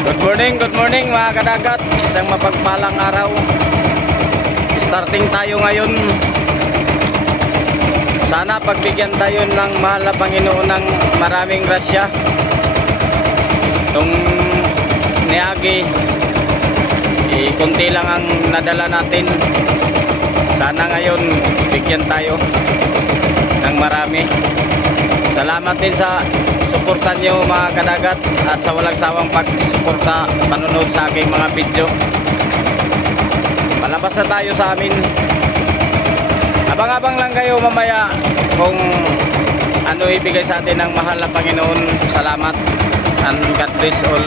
Good morning mga kadagat. Isang mapagpalang araw. Starting tayo ngayon. Sana pagbigyan tayo ng mahal na Panginoon ng maraming grasya. Itong niyagi, kunti lang ang nadala natin. Sana ngayon bigyan tayo ng marami. Salamat din sa suporta nyo mga kadagat at sa walang sawang pagsuporta, panonood sa aking mga video. Palabas na tayo sa amin. Abang-abang lang kayo mamaya kung ano ibigay sa atin ng mahal na Panginoon. Salamat and God bless all.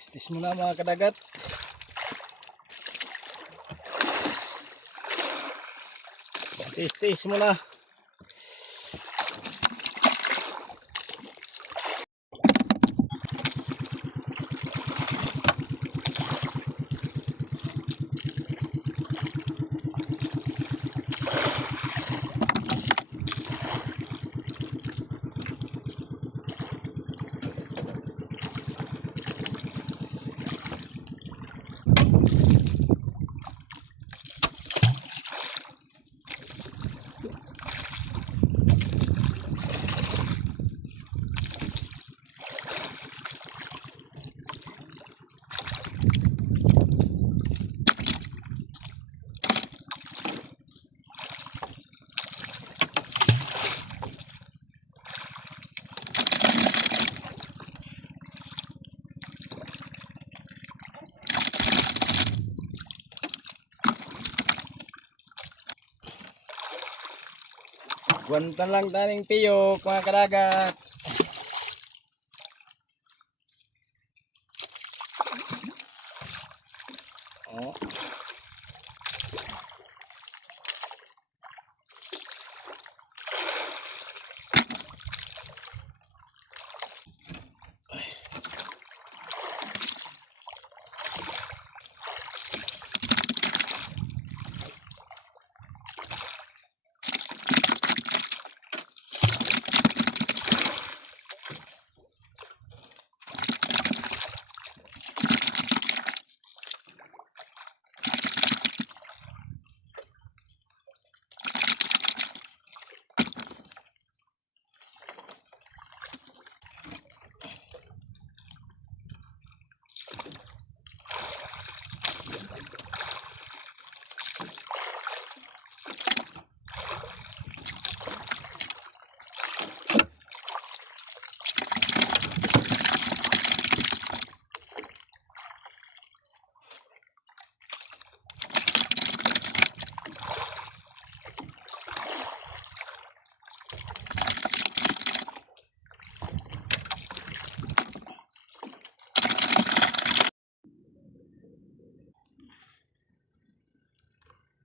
Istis mo na mga kadagat. Istis mo na. Guwantan lang taning piyok mga kadagat. Oh.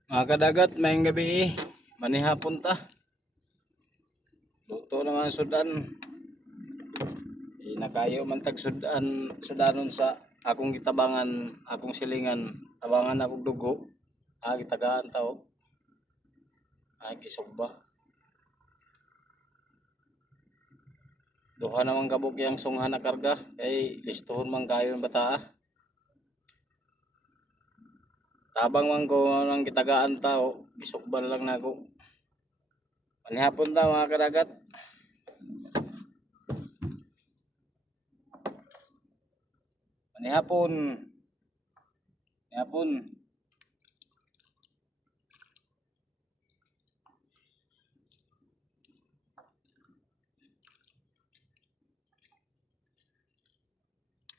Mga kadagat, mayang gabi manihapon ta. Luto naman sudan. Nakayo man tag sudanon sa akong gitabangan, akong silingan, tabangan akong dugo. Gitagaan tao. Gisugba. Duha naman kabuk yang sunghan na karga kay listuhon man kayo ng bataa. Tabang man ko ng gitagaan tao, gisugban lang nako. Manihapon ta mga kadagat. Manihapon. Manihapon.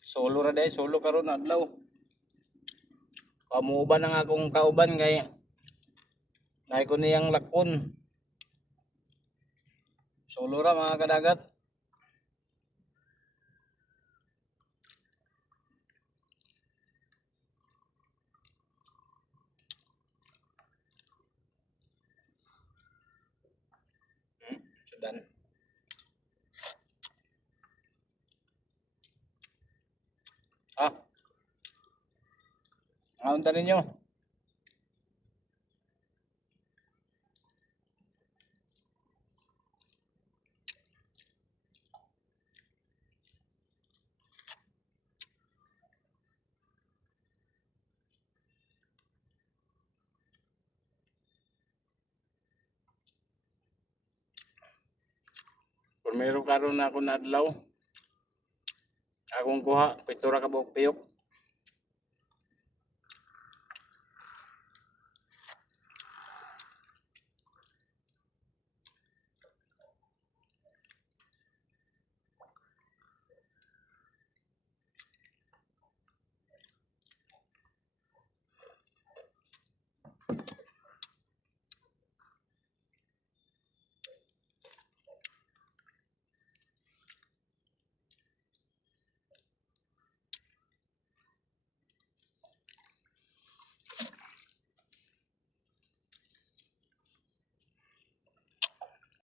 Solo ra day, solo karon adlaw. Kamuuban ang akong kauban kay nay ko niyang lakon. Solo ra mga kadagat. Sudan. Ngaunta ninyo. Kung meron karon na ako na adlaw, akong kuha, pitura ka buok piyok.